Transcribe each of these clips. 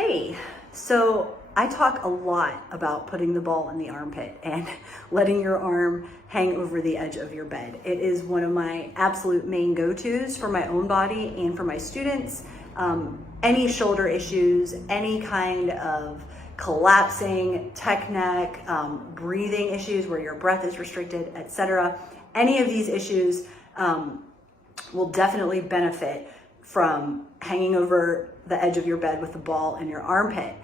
Hey, so I talk a lot about putting the ball in the armpit and letting your arm hang over the edge of your bed. It is one of my absolute main go-tos for my own body and for my students. Any shoulder issues, any kind of collapsing, tech neck, breathing issues where your breath is restricted, etc. Any of these issues will definitely benefit from hanging over the edge of your bed with the ball in your armpit.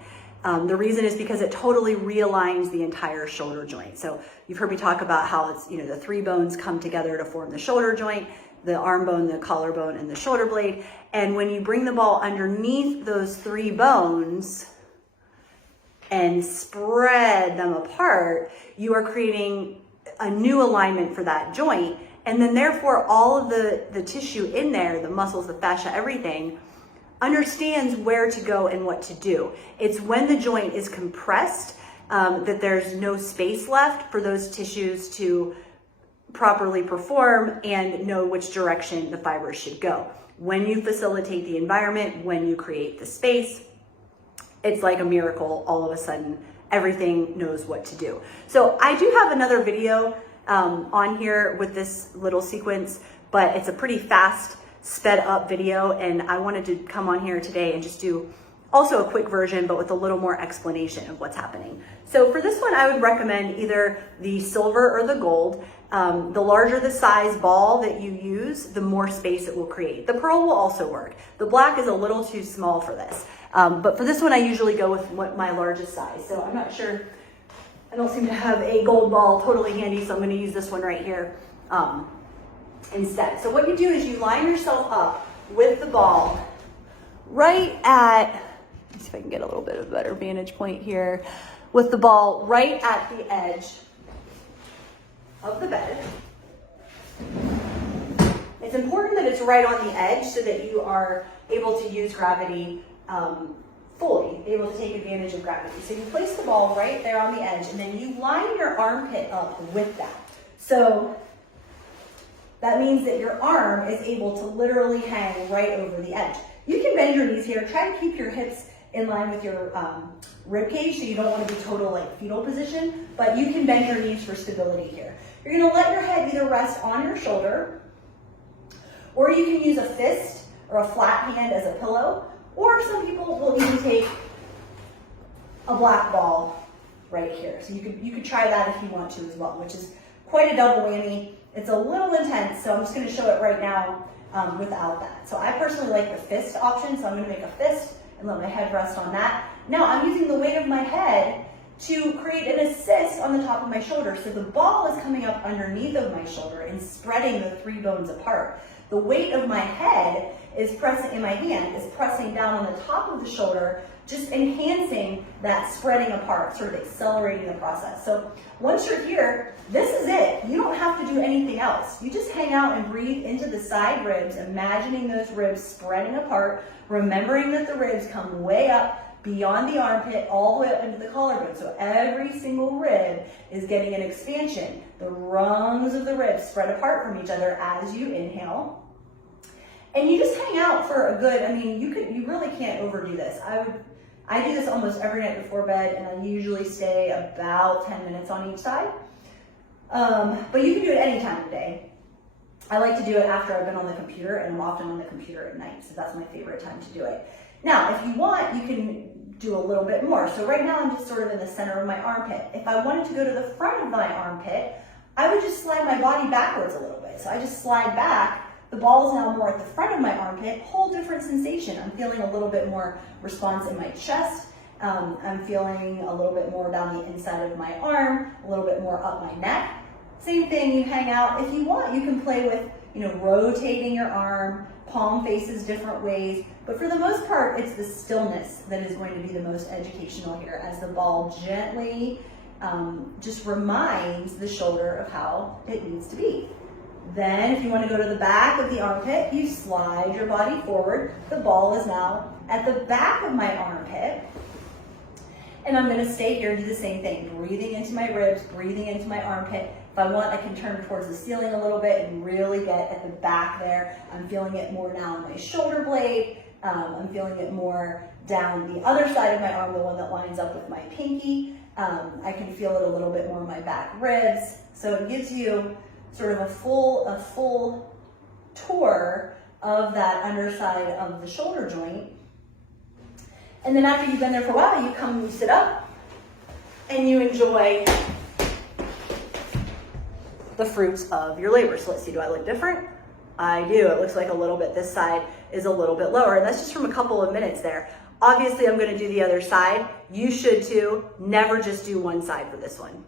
The reason is because it totally realigns the entire shoulder joint. So you've heard me talk about how it's, the three bones come together to form the shoulder joint, the arm bone, the collarbone, and the shoulder blade. And when you bring the ball underneath those three bones and spread them apart, you are creating a new alignment for that joint. And then therefore all of the tissue in there, the muscles, the fascia, everything, understands where to go and what to do. It's when the joint is compressed that there's no space left for those tissues to properly perform and know which direction the fibers should go. When you facilitate the environment, when you create the space, it's like a miracle. All of a sudden, everything knows what to do. So I do have another video on here with this little sequence, but it's a pretty fast, sped up video, and I wanted to come on here today and just do also a quick version, but with a little more explanation of what's happening. So for this one, I would recommend either the silver or the gold. The larger the size ball that you use, the more space it will create. The pearl will also work. The black is a little too small for this. But for this one, I usually go with what my largest size. So I'm not sure, I don't seem to have a gold ball totally handy, so I'm gonna use this one right here instead. So what you do is you line yourself up with the ball right at, let's see if I can get a little bit of a better vantage point here, with the ball right at the edge of the bed. It's important that it's right on the edge so that you are able to use gravity fully, able to take advantage of gravity. So you place the ball right there on the edge, and then you line your armpit up with that. So that means that your arm is able to literally hang right over the edge. You can bend your knees here. Try to keep your hips in line with your rib cage, so you don't want to be total fetal position, but you can bend your knees for stability here. You're going to let your head either rest on your shoulder, or you can use a fist or a flat hand as a pillow, or some people will even take a black ball right here. So you could try that if you want to as well, which is quite a double whammy. It's a little intense, so I'm just going to show it right now without that. So I personally like the fist option, so I'm going to make a fist and let my head rest on that. Now I'm using the weight of my head to create an assist on the top of my shoulder. So the ball is coming up underneath of my shoulder and spreading the three bones apart. The weight of my head is pressing, in my hand, is pressing down on the top of the shoulder, just enhancing that spreading apart, sort of accelerating the process. So once you're here, this is it. You don't have to do anything else. You just hang out and breathe into the side ribs, imagining those ribs spreading apart, remembering that the ribs come way up beyond the armpit, all the way up into the collarbone. So every single rib is getting an expansion. The rungs of the ribs spread apart from each other as you inhale. And you just hang out for a good, you really can't overdo this. I do this almost every night before bed, and I usually stay about 10 minutes on each side. But you can do it any time of day. I like to do it after I've been on the computer, and I'm often on the computer at night, so that's my favorite time to do it. Now, if you want, you can do a little bit more. So right now I'm just sort of in the center of my armpit. If I wanted to go to the front of my armpit, I would just slide my body backwards a little bit. So I just slide back. The ball is now more at the front of my armpit, whole different sensation. I'm feeling a little bit more response in my chest. I'm feeling a little bit more down the inside of my arm, a little bit more up my neck. Same thing, you hang out. If you want, you can play with, rotating your arm, palm faces different ways. But for the most part, it's the stillness that is going to be the most educational here, as the ball gently just reminds the shoulder of how it needs to be. Then if you want to go to the back of the armpit, you slide your body forward. The ball is now at the back of my armpit. And I'm going to stay here and do the same thing, breathing into my ribs, breathing into my armpit. If I want, I can turn towards the ceiling a little bit and really get at the back there. I'm feeling it more now in my shoulder blade. I'm feeling it more down the other side of my arm, the one that lines up with my pinky. I can feel it a little bit more in my back ribs. So it gives you sort of a full tour of that underside of the shoulder joint. And then after you've been there for a while, you come and you sit up and you enjoy the fruits of your labor. So let's see, do I look different? I do. It looks like a little bit, this side is a little bit lower, and that's just from a couple of minutes there. Obviously, I'm going to do the other side. You should too. Never just do one side for this one.